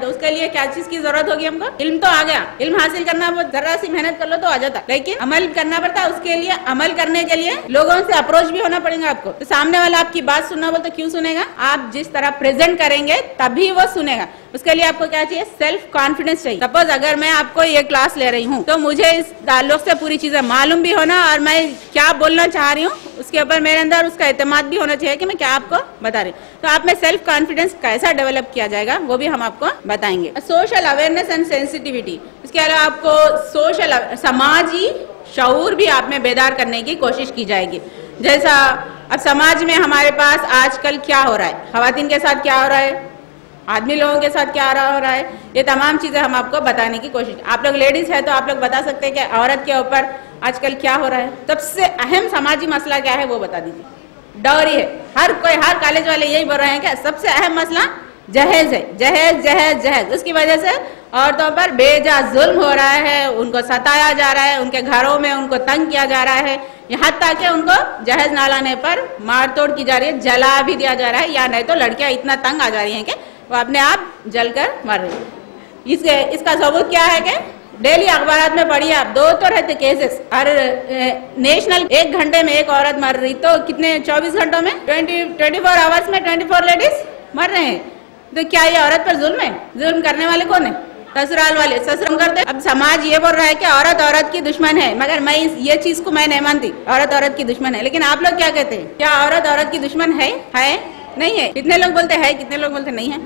तो उसके लिए क्या चीज की जरूरत होगी हमको? इल्म तो आ गया, इल्म हासिल करना वो जरा सी मेहनत कर लो तो आ जाता, लेकिन अमल करना पड़ता है। उसके लिए अमल करने के लिए लोगों से अप्रोच भी होना पड़ेगा आपको। तो सामने वाला आपकी बात सुनना बोल तो क्यों सुनेगा? आप जिस तरह प्रेजेंट करेंगे तभी वो सुनेगा। उसके लिए आपको क्या चाहिए? सेल्फ कॉन्फिडेंस चाहिए। सपोज अगर मैं आपको ये क्लास ले रही हूँ तो मुझे इस ताल्लुक से पूरी चीजें मालूम भी होना और मैं क्या बोलना चाह रही हूँ उसके ऊपर मेरे अंदर उसका एतमाद भी होना चाहिए कि मैं क्या आपको बता रही हूँ। तो आप में सेल्फ कॉन्फिडेंस कैसा डेवलप किया जाएगा वो भी हम आपको बताएंगे। सोशल अवेयरनेस एंड सेंसिटिविटी, इसके अलावा आपको सोशल समाजी शऊर भी आप में बेदार करने की कोशिश की जाएगी। जैसा अब समाज में हमारे पास आजकल क्या हो रहा है, खवातीन के साथ क्या हो रहा है, आदमी लोगों के साथ क्या हो रहा है, ये तमाम चीजें हम आपको बताने की कोशिश। आप लोग लेडीज है तो आप लोग बता सकते हैं कि औरत के ऊपर आजकल क्या हो रहा है। सबसे अहम समाजी मसला क्या है वो बता दीजिए। डॉरी है, हर कॉलेज वाले यही बोल रहे हैं कि सबसे अहम मसला जहेज है, जहेज जहेज जहेज। उसकी वजह से औरतों पर बेजा जुल्म हो रहा है, उनको सताया जा रहा है, उनके घरों में उनको तंग किया जा रहा है, यहाँ तक कि उनको जहेज ना लाने पर मारतोड़ की जा रही है, जला भी दिया जा रहा है, या नहीं तो लड़कियां इतना तंग आ जा रही हैं कि वो अपने आप जलकर मर रही है। इसका सबूत क्या है कि डेली अखबार में पढ़िए आप, 2 तो रहते केसेस हर नेशनल। 1 घंटे में एक औरत मर रही तो कितने 24 घंटों में 24 आवर्स में 24 लेडीज मर रहे हैं। तो क्या ये औरत पर जुल्म है? जुल्म करने वाले कौन है? ससुराल वाले, ससुर करते। अब समाज ये बोल रहा है कि औरत औरत की दुश्मन है, मगर मैं ये चीज को मैं नहीं मानती, औरत औरत की दुश्मन है। लेकिन आप लोग क्या कहते हैं? क्या औरत औरत की दुश्मन है नहीं है? कितने लोग बोलते हैं, कितने लोग बोलते नहीं है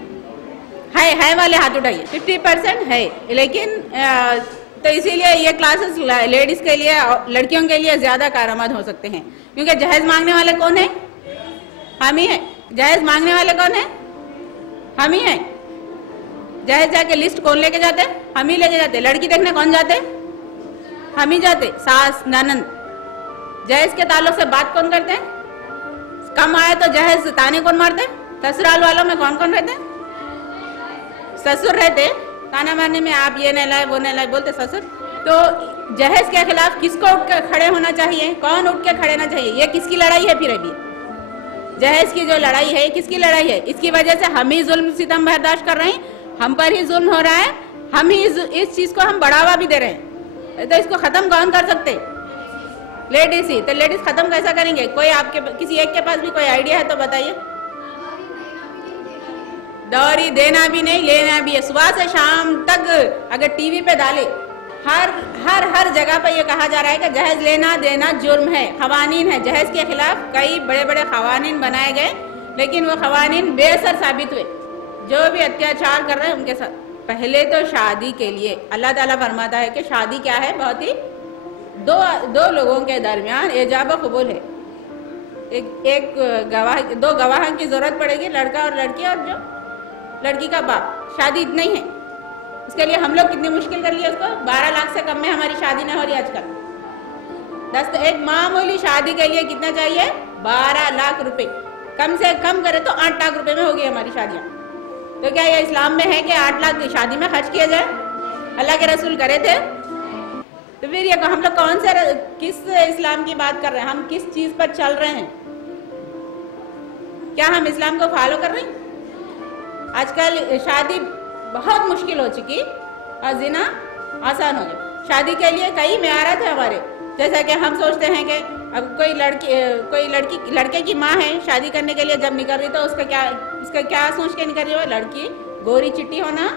वाले हाथ उठाइए। 50% है। लेकिन तो इसीलिए ये क्लासेस लेडीज के लिए, लड़कियों के लिए ज्यादा कारआमद हो सकते हैं, क्योंकि जहेज मांगने वाले कौन है? हम ही है। जहेज मांगने वाले कौन है? हम ही है। जहेज जाके लिस्ट कौन लेके जाते? हम ही लेके जाते। लड़की देखने कौन जाते? हम ही जाते। सास ननंद। जहेज के ताल्लुक से बात कौन करते हैं? कम आए तो जहेज ताने कौन मारते? ससुराल वालों में कौन कौन रहते? ससुर रहते। ताना मारने में आप ये नहीं लाए वो नहीं लाए बोलते ससुर। तो जहेज के खिलाफ किसको उठ कर खड़े होना चाहिए? कौन उठ के खड़े होना चाहिए? ये किसकी लड़ाई है? फिर अभी जहेज की जो लड़ाई है किसकी लड़ाई है? इसकी वजह से हम ही जुल्म सितम बर्दाश्त कर रहे हैं, हम पर ही जुल्म हो रहा है, हम ही इस चीज को हम बढ़ावा भी दे रहे हैं। तो इसको खत्म कौन कर सकते? लेडीज ही। तो लेडीज खत्म कैसा करेंगे? कोई आपके किसी एक के पास भी कोई आइडिया है तो बताइए। दौरी देना भी नहीं, लेना भी है। सुबह से शाम तक अगर टीवी पे डाले, हर जगह पर यह कहा जा रहा है कि जहेज लेना देना जुर्म है, खवानीन है। जहेज के खिलाफ कई बड़े बड़े खवानीन बनाए गए, लेकिन वो खवानीन बेअसर साबित हुए। जो भी अत्याचार कर रहे हैं उनके साथ। पहले तो शादी के लिए अल्लाह ताला फरमाता है कि शादी क्या है? बहुत ही दो लोगों के दरमियान एजाब कबूल है। एक गवाह, 2 गवाह की जरूरत पड़ेगी, लड़का और लड़की, और जो लड़की का बाप। शादी इतना ही है। उसके लिए हम लोग कितनी मुश्किल कर लिए उसको। 12 लाख से कम में हमारी शादी नहीं हो रही आजकल। एक मामूली शादी के लिए कितना चाहिए? 12 लाख रुपए। कम से कम करे तो 8 लाख रुपए में होगी हमारी शादियां। तो क्या ये इस्लाम में है कि 8 लाख की शादी में खर्च किया जाए? अल्लाह के रसूल करे थे? तो फिर ये हम लोग कौन से किस इस्लाम की बात कर रहे हैं? हम किस चीज पर चल रहे हैं? क्या हम इस्लाम को फॉलो कर रहे हैं? आजकल शादी बहुत मुश्किल हो चुकी और जिना आसान हो गया। शादी के लिए कई मेयारात है हमारे। जैसा कि हम सोचते हैं कि अब कोई लड़के की माँ है, शादी करने के लिए जब निकल रही तो उसका क्या सोच के निकल रही है? लड़की गोरी चिट्टी होना,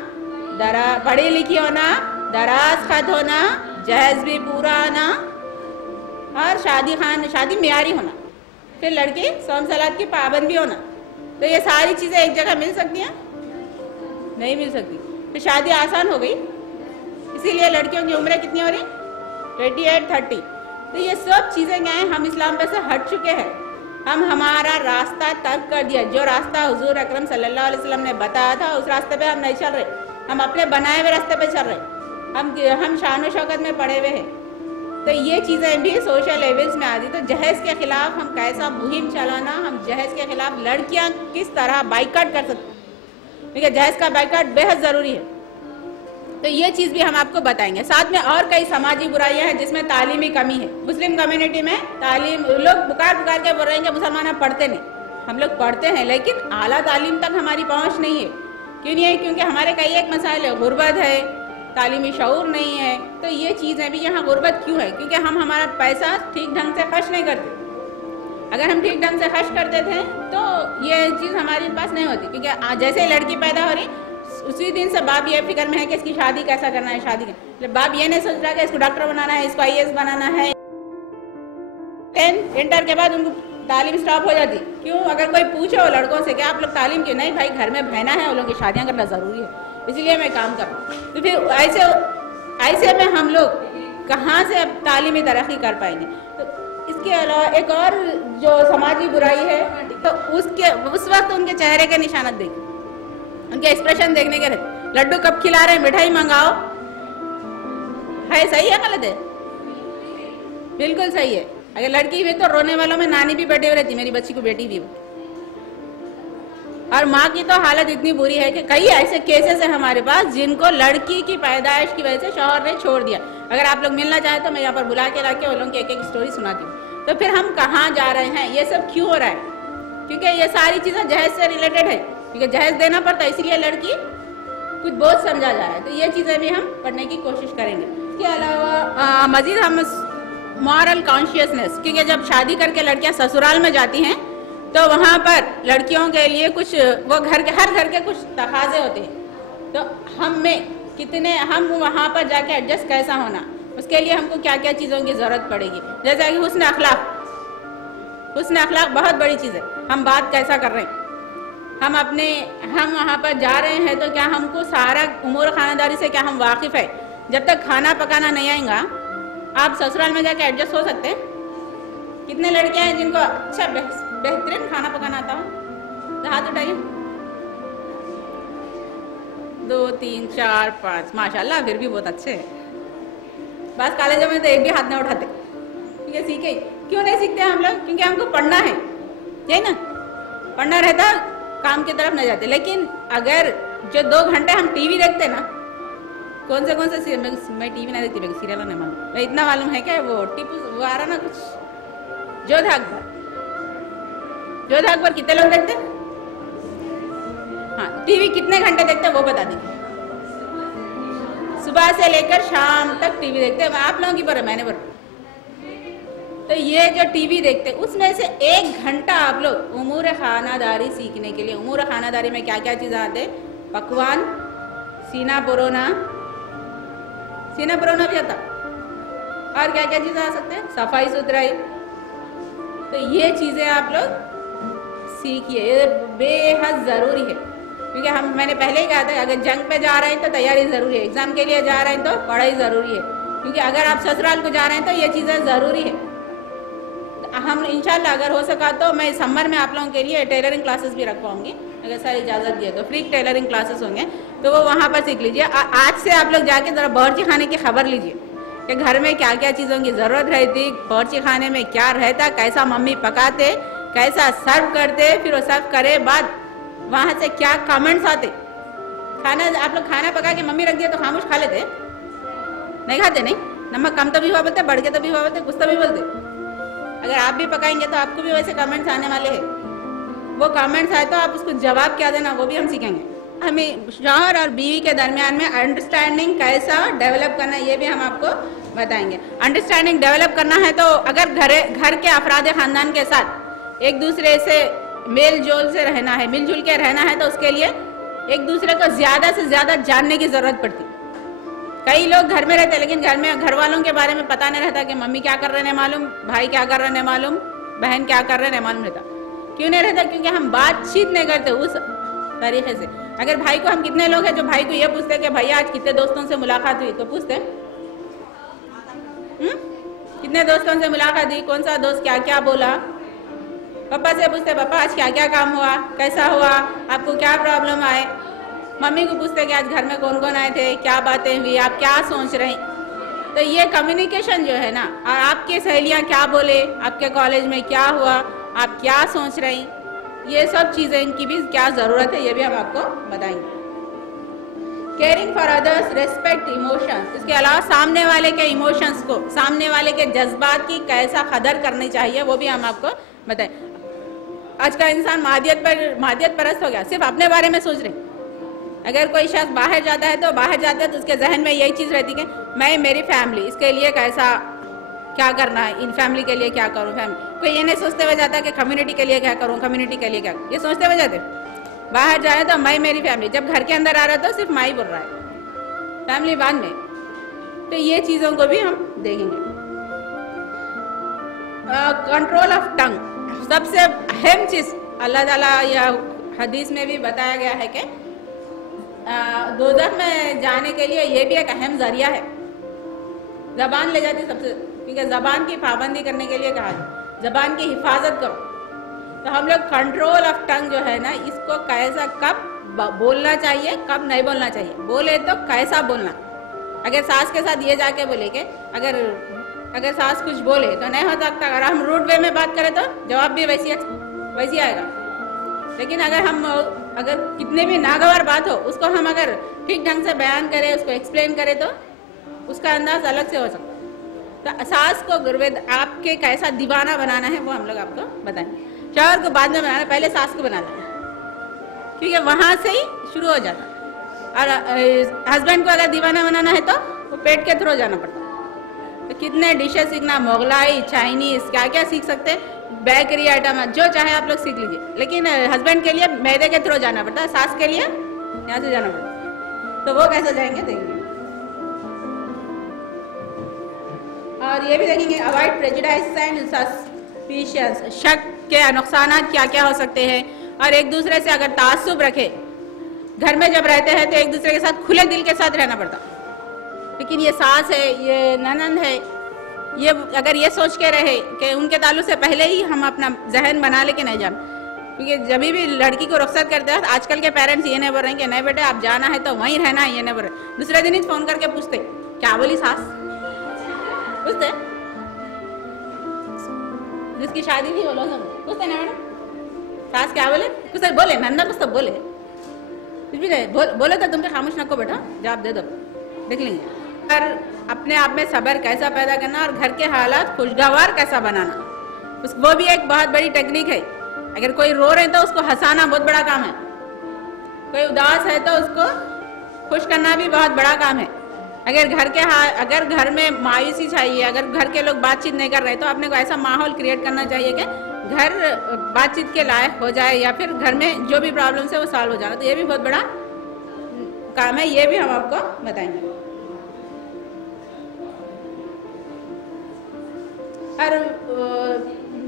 पढ़ी लिखी होना, दराज खत होना, जहेज भी पूरा आना, और शादी मियारी होना, फिर लड़की सोम सलात की पाबंद भी होना। तो ये सारी चीजें एक जगह मिल सकती हैं? नहीं मिल सकती। तो शादी आसान हो गई, इसीलिए लड़कियों की उम्रें कितनी हो रही? 28-30। तो ये सब चीजें क्या हैं? हम इस्लाम पे से हट चुके हैं। हम हमारा रास्ता तर्क कर दिया। जो रास्ता हुजूर अकरम सल्लल्लाहु अलैहि वसल्लम ने बताया था उस रास्ते पे हम नहीं चल रहे, हम अपने बनाए हुए रास्ते पे चल रहे। हम शान शौकत में पड़े हुए हैं। तो ये चीजें भी सोशल लेवल्स में आती। तो जहेज के खिलाफ हम कैसा मुहिम चलाना, हम जहेज के खिलाफ लड़कियां किस तरह बाइकाट कर सकते, क्योंकि जहेज का बाइकाट बेहद जरूरी है। तो ये चीज भी हम आपको बताएंगे। साथ में और कई समाजी बुराइयां हैं जिसमें तालीमी कमी है। मुस्लिम कम्युनिटी में तालीम, लोग पुकार के बोल रहे हैं कि मुसलमान पढ़ते नहीं। हम लोग पढ़ते हैं लेकिन आला तालीम तक हमारी पहुंच नहीं है। क्यों नहीं है? क्योंकि हमारे कई एक मसाइल है, गुर्बत है, तालीमी शऊर नहीं है। तो ये चीज़ें भी यहाँ गुर्बत क्यों है? क्योंकि हम हमारा पैसा ठीक ढंग से खर्च नहीं करते। अगर हम ठीक ढंग से खर्च करते थे तो ये चीज़ हमारे पास नहीं होती। क्योंकि जैसे ही लड़की पैदा हो रही उसी दिन से बाप ये फिक्र में है कि इसकी शादी कैसा करना है, शादी मतलब बाप ये नहीं सोच रहा कि इसको डॉक्टर बनाना है, इसको IAS बनाना है। 10th इंटर के बाद उनको तालीम स्टॉप हो जाती। क्यों? अगर कोई पूछे वो लड़कों से कि आप लोग तालीम क्यों? नहीं भाई, घर में बहना है, उन लोगों की शादियाँ करना ज़रूरी है, इसलिए मैं काम कर रहा हूँ। तो फिर ऐसे में हम लोग कहाँ से अब तालीमी तरक्की कर पाएंगे? तो इसके अलावा एक और जो समाजी बुराई है, तो उस वक्त उनके चेहरे के निशानत देखिए, उनके एक्सप्रेशन देखने के रहते। लड्डू कब खिला रहे हैं, मिठाई मंगाओ, है सही है गलत है? बिल्कुल सही है। अगर लड़की हुई तो रोने वालों में नानी भी बैठी हुई रहती, मेरी बच्ची को बेटी भी। और माँ की तो हालत इतनी बुरी है कि कई ऐसे केसेस है हमारे पास जिनको लड़की की पैदाइश की वजह से शौहर ने छोड़ दिया। अगर आप लोग मिलना चाहें तो मैं यहाँ पर बुला के लाके उन लोगों की एक एक स्टोरी सुनाती हूँ। तो फिर हम कहाँ जा रहे हैं? ये सब क्यों हो रहा है? क्योंकि ये सारी चीज़ें जहेज से रिलेटेड है, क्योंकि जहेज देना पड़ता है, इसलिए लड़की कुछ बोझ समझा जा रहा है। तो ये चीज़ें भी हम पढ़ने की कोशिश करेंगे। इसके अलावा मजीद हम मॉरल कॉन्शियसनेस, क्योंकि जब शादी करके लड़कियां ससुराल में जाती हैं तो वहाँ पर लड़कियों के लिए कुछ वो हर घर के कुछ तकाजे होते हैं। तो हम वहाँ पर जाके एडजस्ट कैसा होना, उसके लिए हमको क्या क्या चीज़ों की ज़रूरत पड़ेगी। जैसा कि हुस्न अखलाक बहुत बड़ी चीज़ है। हम बात कैसा कर रहे हैं, हम वहाँ पर जा रहे हैं तो क्या हमको सारा उमूर खानादारी से क्या हम वाकिफ़ है? जब तक खाना पकाना नहीं आएगा आप ससुराल में जाके एडजस्ट हो सकते हैं? कितने लड़कियां हैं जिनको अच्छा बेहतरीन खाना पकाना आता हो? तो हाथ उठाइए। 2 3 4 5 माशाल्लाह, फिर भी बहुत अच्छे हैं। बस कॉलेजों में तो एक भी हाथ नहीं उठाते। ठीक है, सीखे। क्यों नहीं सीखते हम लोग? क्योंकि हमको पढ़ना है, यही ना? पढ़ना रहता काम की तरफ नहीं जाते। लेकिन अगर जो 2 घंटे हम टीवी देखते ना, कौन से मैं टीवी नहीं देखती, सीरियल नहीं मालूम, इतना मालूम है क्या? वो टीपू वो आ रहा ना कुछ, जोधा अकबर कितने लोग देखते? हाँ, टीवी कितने घंटे देखते वो बता दीजिए। सुबह से लेकर शाम तक टीवी देखते हैं। आप लोगों की पर मैंने पर। तो ये जो टीवी देखते उसमें से 1 घंटा आप लोग उमूर खानादारी सीखने के लिए, उमूर खानादारी में क्या क्या चीज़ें आते हैं? पकवान, सीना पुरोना भी आता, और क्या क्या चीज़ें आ सकते हैं? सफाई सुथराई। तो ये चीज़ें आप लोग सीखिए, ये बेहद ज़रूरी है। क्योंकि मैंने पहले ही कहा था, अगर जंग पे जा रहे हैं तो तैयारी ज़रूरी है, एग्ज़ाम के लिए जा रहे हैं तो पढ़ाई ज़रूरी है। क्योंकि अगर आप ससुराल को जा रहे हैं तो ये चीज़ें ज़रूरी है। तो हम इंशाल्लाह अगर हो सका तो मैं समर में आप लोगों के लिए टेलरिंग क्लासेस भी रखवाऊंगी, अगर सर इजाज़त दिए तो। फ्री टेलरिंग क्लासेस होंगे तो वो वहाँ पर सीख लीजिए। आज से आप लोग जाके ज़रा बावर्ची खाने की खबर लीजिए कि घर में क्या क्या चीज़ों की ज़रूरत रहती, बावर्ची खाने में क्या रहता, कैसा मम्मी पकाते, कैसा सर्व करते, फिर वो सर्व करे बाद वहाँ से क्या कमेंट्स आते। खाना आप लोग खाना पका के मम्मी रख दिया तो खामोश खा लेते? नहीं खाते? नहीं, नमक कम तो भी हुआ बोलते, बढ़ के तो भी हुआ बोलते, कुछ तो भी बोलते। अगर आप भी पकाएंगे तो आपको भी वैसे कमेंट्स आने वाले हैं। वो कमेंट्स आए तो आप उसको जवाब क्या देना वो भी हम सीखेंगे। हमें शौहर और बीवी के दरमियान में अंडरस्टैंडिंग कैसा डेवलप करना है ये भी हम आपको बताएंगे। अंडरस्टैंडिंग डेवलप करना है तो अगर घर के अफराद खानदान के साथ एक दूसरे से मेल जोल से रहना है, मिलजुल के रहना है, तो उसके लिए एक दूसरे को ज़्यादा से ज़्यादा जानने की ज़रूरत पड़ती। कई लोग घर में रहते लेकिन घर वालों के बारे में पता नहीं रहता कि मम्मी क्या कर रहे हैं मालूम, भाई क्या कर रहे हैं मालूम, बहन क्या कर रहे हैं मालूम रहता। क्यों नहीं रहता? क्योंकि हम बातचीत नहीं करते उस तरीके से। अगर भाई को, हम कितने लोग हैं जो भाई को ये पूछते हैं कि भैया आज कितने दोस्तों से मुलाकात हुई, तो पूछते हैं कितने दोस्तों से मुलाकात हुई, कौन सा दोस्त क्या क्या बोला। पापा से पूछते पापा आज क्या क्या काम हुआ, कैसा हुआ, आपको क्या प्रॉब्लम आए। मम्मी को पूछते कि आज घर में कौन कौन आए थे, क्या बातें हुई, आप क्या सोच रहे हैं। तो ये कम्युनिकेशन जो है ना, और आपकी सहेलियाँ क्या बोले, आपके कॉलेज में क्या हुआ, आप क्या सोच रहे हैं, ये सब चीज़ें इनकी भी क्या ज़रूरत है ये भी हम आपको बताएंगे। Caring for others, respect emotions. इसके अलावा सामने वाले के इमोशंस को, सामने वाले के जज्बात की कैसा कदर करनी चाहिए वो भी हम आपको बताएं। आज का इंसान मादियत परस्त हो गया, सिर्फ अपने बारे में सोच रहे। अगर कोई शख्स बाहर जाता है तो बाहर जाता है तो उसके जहन में यही चीज़ रहती है कि मैं मेरी फैमिली इसके लिए कैसा क्या करना है, इन फैमिली के लिए क्या करूँ, फैमिली कोई ये नहीं सोचते हुए जाता कि कम्युनिटी के लिए क्या करूँ, कम्युनिटी के लिए क्या, ये सोचते हुए जाते। बाहर जाए तो मैं मेरी फैमिली, जब घर के अंदर आ रहा है तो सिर्फ माँ ही बोल रहा है, फैमिली बाद में। तो ये चीज़ों को भी हम देखेंगे। कंट्रोल ऑफ टंग सबसे अहम चीज़ अल्लाह ताला या हदीस में भी बताया गया है कि दोज़ख में जाने के लिए ये भी एक अहम जरिया है। ज़बान ले जाती सबसे, क्योंकि ज़बान की पाबंदी करने के लिए कहा है ज़बान की हिफाजत करो। तो हम लोग कंट्रोल ऑफ टंग जो है ना, इसको कैसा कब बोलना चाहिए कब नहीं बोलना चाहिए, बोले तो कैसा बोलना। अगर सास के साथ ये जाके बोले कि अगर सास कुछ बोले तो नहीं हो सकता, अगर हम रूड वे में बात करें तो जवाब भी वैसी आएगा। लेकिन अगर कितने भी नागवार बात हो उसको हम अगर ठीक ढंग से बयान करें, उसको एक्सप्लेन करें तो उसका अंदाज अलग से हो सकता है। तो सास को गुरवेद आपके कैसा दीवाना बनाना है वो हम लोग आपको बताएंगे। शौहर को बाद में बनाना, पहले सास को बनाना है, क्योंकि वहाँ से ही शुरू हो जाता है। और हस्बैंड को अगर दीवाना बनाना है तो वो पेट के थ्रू जाना पड़ता है। तो कितने डिशेस सीखना, मोगलाई, चाइनीज, क्या क्या सीख सकते हैं, बेकरी आइटम जो चाहे आप लोग सीख लीजिए। लेकिन हस्बैंड के लिए मैदे के थ्रू जाना पड़ता है, सास के लिए यहाँ से जाना पड़ता है। तो वो कैसे जाएंगे देखेंगे। और ये भी देखेंगे अवॉइड प्रेजुडाइज एंड सस्पिशंस, शक के नुकसान क्या क्या हो सकते हैं। और एक दूसरे से अगर तासुब रखे, घर में जब रहते हैं तो एक दूसरे के साथ खुले दिल के साथ रहना पड़ता। लेकिन ये सास है, ये ननंद है, ये अगर ये सोच के रहे कि उनके ताल्लुक से पहले ही हम अपना जहन बना लेके नहीं जाना। क्योंकि जब भी लड़की को रुखसत करते हैं आजकल के पेरेंट्स ये नहीं बोल रहे हैं कि नहीं बेटे आप जाना है तो वहीं रहना है, ये नहीं बोल रहे। दूसरे दिन ही फोन करके पूछते क्या बोली सास, पूछते जिसकी शादी थी बोलो सब पूछते ना मैडम सास क्या बोले, कुछ तो बोले नंदा, कुछ तो बोले, कुछ भी नहीं बोले तो तुम पे खामोश नको बेटा, जवाब दे दो, देख लेंगे। पर अपने आप में सब्र कैसा पैदा करना और घर के हालात खुशगवार कैसा बनाना, वो भी एक बहुत बड़ी टेक्निक है। अगर कोई रो रहे तो उसको हंसाना बहुत बड़ा काम है, कोई उदास है तो उसको खुश करना भी बहुत बड़ा काम है। अगर घर में मायूसी चाहिए, अगर घर के लोग बातचीत नहीं कर रहे तो अपने को ऐसा माहौल क्रिएट करना चाहिए कि घर बातचीत के लायक हो जाए, या फिर घर में जो भी प्रॉब्लम्स है वो सॉल्व हो जाना। तो ये भी बहुत बड़ा काम है, ये भी हम आपको बताएंगे। और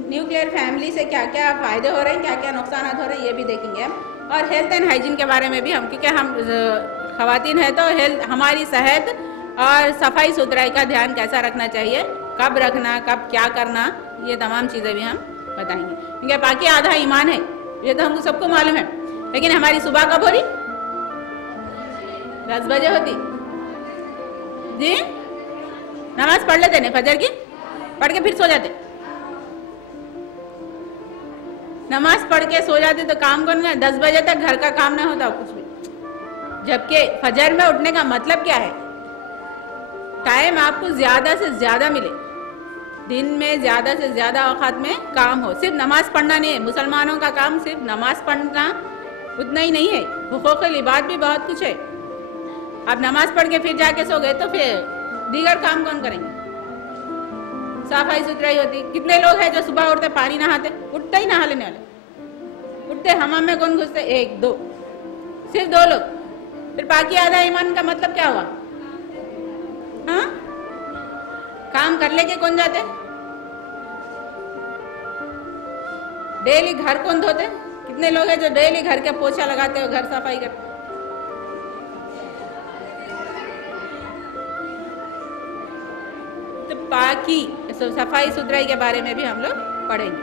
न्यूक्लियर फैमिली से क्या क्या फ़ायदे हो रहे हैं, क्या क्या नुकसान हो रहे हैं, ये भी देखेंगे हम। और हेल्थ एंड हाइजीन के बारे में भी हम, क्योंकि हम ख़वातीन हैं तो हेल्थ, हमारी सेहत और सफाई सुथराई का ध्यान कैसा रखना चाहिए, कब रखना, कब क्या करना, ये तमाम चीज़ें भी हम बताएंगे। क्योंकि बाकी आधा ईमान है, ये तो हमको सबको मालूम है। लेकिन हमारी सुबह कब हो रही, 10 बजे होती जी। नमाज पढ़ लेते नहीं फजर की, पढ़ के फिर सो जाते, नमाज पढ़ के सो जाते तो काम कौन है, 10 बजे तक घर का काम नहीं होता कुछ भी। जबकि फजर में उठने का मतलब क्या है, टाइम आपको ज्यादा से ज्यादा मिले, दिन में ज्यादा से ज्यादा औकात में काम हो। सिर्फ नमाज पढ़ना नहीं है, मुसलमानों का काम सिर्फ नमाज पढ़ना उतना ही नहीं है, हुकूक़ुल इबाद भी बहुत कुछ है। आप नमाज पढ़ के फिर जाके सो गए तो फिर दीगर काम कौन करेंगे, सफाई सुथराई होती। कितने लोग हैं जो सुबह उठते पानी नहाते, उठते ही नहा लेने वाले, उठते हमाम में कौन घुसते, 1 2, सिर्फ 2 लोग। फिर बाकी आधा ईमान का मतलब क्या हुआ, हाँ काम कर लेके कौन जाते, डेली घर कौन धोते, कितने लोग हैं जो डेली घर के पोछा लगाते हो, घर सफाई करते। तो बाकी सफाई सुथराई के बारे में भी हम लोग पढ़ेंगे।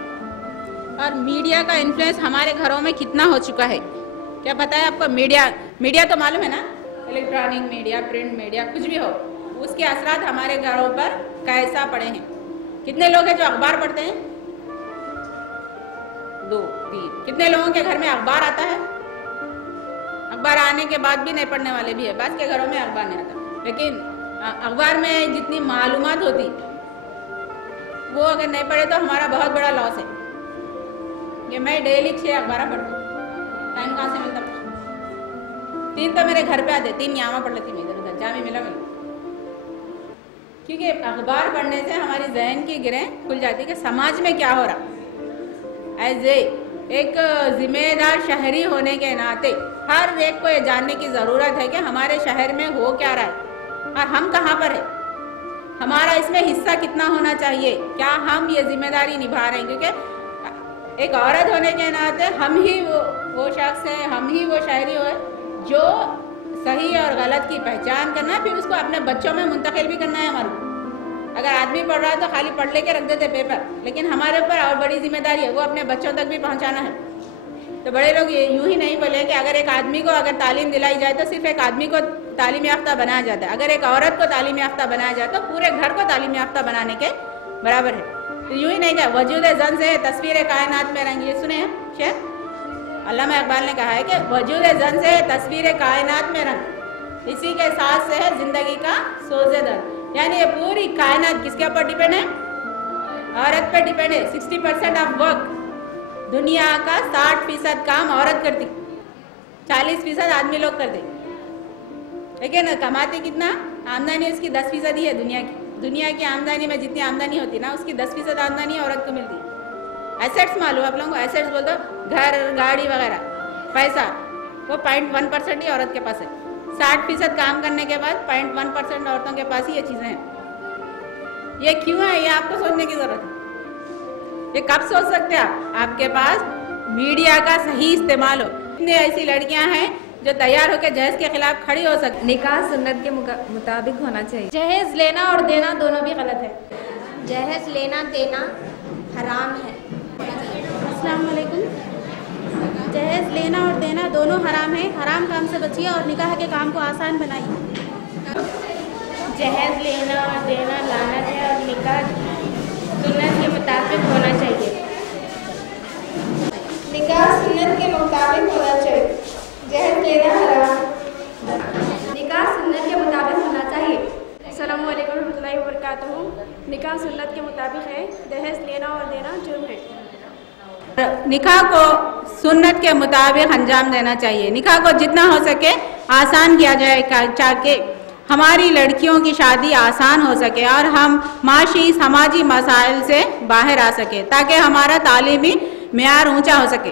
और मीडिया का इन्फ्लुएंस हमारे घरों में कितना हो चुका है, क्या पता है आपको। मीडिया तो मालूम है ना, इलेक्ट्रॉनिक मीडिया, प्रिंट मीडिया, कुछ भी हो, उसके असरात हमारे घरों पर कैसा पड़े हैं। कितने लोग हैं जो अखबार पढ़ते हैं, 2 3। कितने लोगों के घर में अखबार आता है, अखबार आने के बाद भी नहीं पढ़ने वाले भी है, बात के घरों में अखबार नहीं आता। लेकिन अखबार में जितनी मालूमात होती वो अगर नहीं पढ़े तो हमारा बहुत बड़ा लॉस है। कि मैं डेली 6 अखबार पढ़ती हूँ, टाइम कहाँ से मिलता। 3 तो मेरे घर पे आते, 3 यहाँ पढ़ लेती मैं इधर उधर जहाँ भी मिला मिला। क्योंकि अखबार पढ़ने से हमारी जहन की गिरें खुल जाती है कि समाज में क्या हो रहा। एज एक जिम्मेदार शहरी होने के नाते हर एक को ये जानने की ज़रूरत है कि हमारे शहर में हो क्या रहा है और हम कहाँ पर है, हमारा इसमें हिस्सा कितना होना चाहिए, क्या हम ये जिम्मेदारी निभा रहे हैं। क्योंकि एक औरत होने के नाते हम ही वो शख्स है, हम ही वो शहरी हो जो सही और गलत की पहचान करना है, फिर उसको अपने बच्चों में मुंतकिल भी करना है हमारे को। अगर आदमी पढ़ रहा है तो खाली पढ़ लेके रख देते पेपर, लेकिन हमारे ऊपर और बड़ी जिम्मेदारी है, वो अपने बच्चों तक भी पहुंचाना है। तो बड़े लोग यूं ही नहीं बोले कि अगर एक आदमी को अगर तालीम दिलाई जाए तो सिर्फ एक आदमी को तालीम याफ्ता बनाया जाता है, अगर एक औरत को तालीम याफ्ता बनाया जाए तो पूरे घर को तालीम याफ्ता बनाने के बराबर है। तो यूं ही नहीं कहा वजूद जन से तस्वीर कायनात में रंग, ये सुने हैं शेर अल्लामा इकबाल ने कहा है कि वजूद जन से तस्वीर कायनात में रंग, इसी के साथ से है जिंदगी का सोज़े दर्द। यानी ये पूरी कायनात किसके ऊपर डिपेंड है, औरत पे डिपेंड है। 60% ऑफ वर्क, दुनिया का 60% काम औरत करती, 40% आदमी लोग करते। लेकिन कमाती कितना, आमदनी उसकी 10% ही है दुनिया की आमदनी में जितनी आमदनी होती है ना, उसकी 10% आमदनी औरत को मिलती है। एसेट्स मालूम आप लोगों को, एसेट्स बोल दो घर गाड़ी वगैरह, पैसा वो 0.1% ही औरत के पास है। 60% काम करने के बाद 0.1% औरतों के पास ही ये चीज़ें हैं। ये क्यों है, ये आपको सोचने की ज़रूरत है। ये कब सोच सकते हैं आप, आपके पास मीडिया का सही इस्तेमाल हो। इतनी ऐसी लड़कियां हैं जो तैयार होकर जहेज के खिलाफ खड़ी हो सकती। निकाह सुन्नत के मुताबिक होना चाहिए। जहेज लेना और देना दोनों भी गलत है। जहेज लेना देना हराम है। अस्सलाम वालेकुम। जहेज लेना और देना दोनों हराम है, हराम काम से बचिए और निकाह के काम को आसान बनाइए। जहेज लेना और देना लानत है और निकाह सुन्नत के मुताबिक होना चाहिए। निकाह सुन्नत के मुताबिक होना चाहिए, जहेज लेना हराम। निकाह सुन्नत के मुताबिक होना चाहिए। अस्सलाम वालेकुम रहमतुल्लाहि व बरकातहू। निकाह सुन्नत के मुताबिक है, दहेज लेना और देना जुर्म है। निकाह को सुन्नत के मुताबिक अंजाम देना चाहिए। निकाह को जितना हो सके आसान किया जाए ताकि हमारी लड़कियों की शादी आसान हो सके और हम माशी समाजी मसाइल से बाहर आ सके, ताकि हमारा तालीमी मेयार ऊंचा हो सके।